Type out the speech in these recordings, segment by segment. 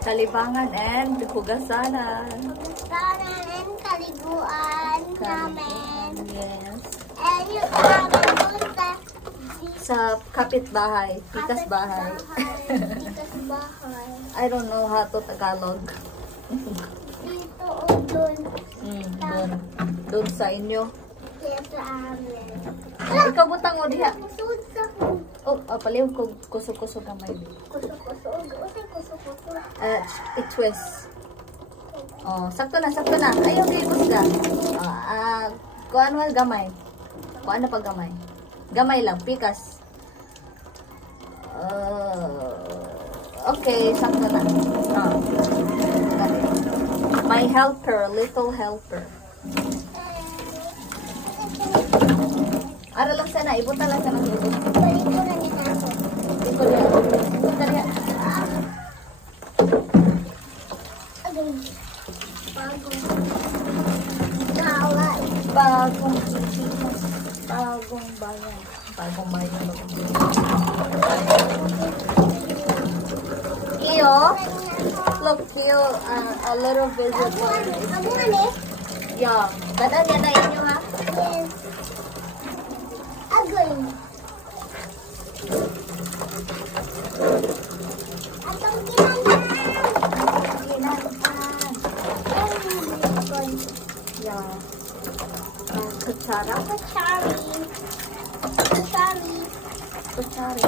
Kalibangan and hugasanan. Hugasanan and kaliguan namin. Yes. And yung namin punta sa kapitbahay, pikas bahay. Pikas bahay. I don't know how to Tagalog. Dito o dun. Doon sa inyo. Kaya sa amin. Ikaw butang o diha. Kusog sa paliw ko kusog-kusog kamay. Kusog-kusog. Usay kusog-kusog. I-twist. Sakto na. Ay, okay, kusga. Kuan mo gamay. Kuan na pag gamay. Gamay lang, pikas. Okay, sakto na. My helper, little helper. Ara lang sana, ibuta lang sana. Balik ko na ni Tato. Ibuta niya. Agay. Bagong kaway. Bagong bayan. Bagong bayan. Iyo, look, Iyo, a little visitor. Abuhan eh? Yeah, dadaan yan na inyo ha? Yes. Agay. Atong ginanan. Yeah. Kutsara. Kutsari.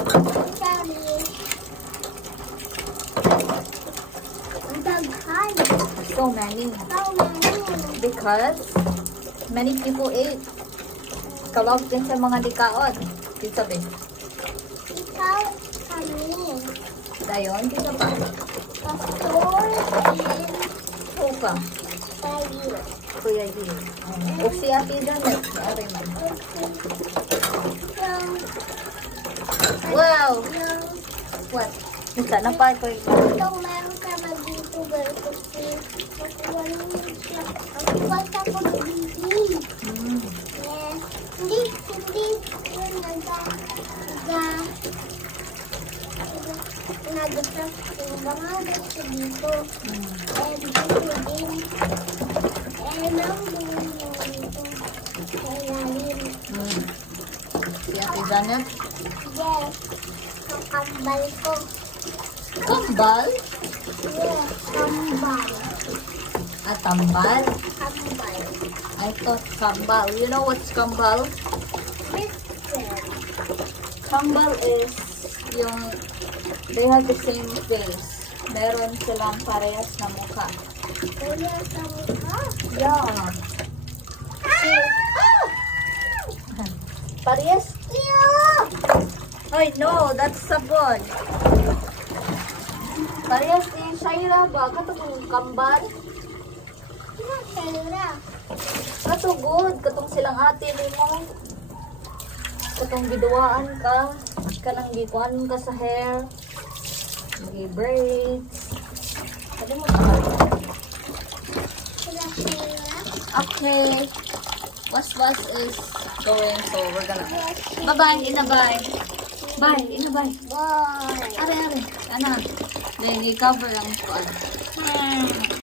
Ang daghan. So many. How many? Because many people ate. Kawag din sa mga likaon. Dito sabi. Ikaw, kami. Dayon, dito pa. Pastor and Puka. tayo. Kuya Hill. O si Ate Danet. Ari man. Wow! What? Nasa na pa ko Itong meron ka na dito, girl, kasi nakuha naman siya. Ang bata ko na dito. Yes. Hindi yun nag-trap yung bangalan siya dito. And dito din. And ang buwan mo dito. Sa ilalim. Si Ate Danet. Yes. Ang kambal ko. Kambal? Yes. Kambal. Tambal? Kambal. I thought kambal. You know what's kambal? Listen. Kambal is yung they have the same face. Meron silang parehas na mukha. Kuya sa mukha. Yeah. Parehas? Ay, no, that's sabon. Parehas ni Shaira ba? Katong kambal? Shaira. Katugod. Katong silang ate ni mo. Katong giduaan ka. Kanang gikuan ka sa hair. Gi-braids. Pwede mo pa. Sila Shaira. Okay. Was is going, so we're gonna... Bye-bye, inabay. Bye, inabay. Bye. Are. Ana. Then, i-cover ang kuan.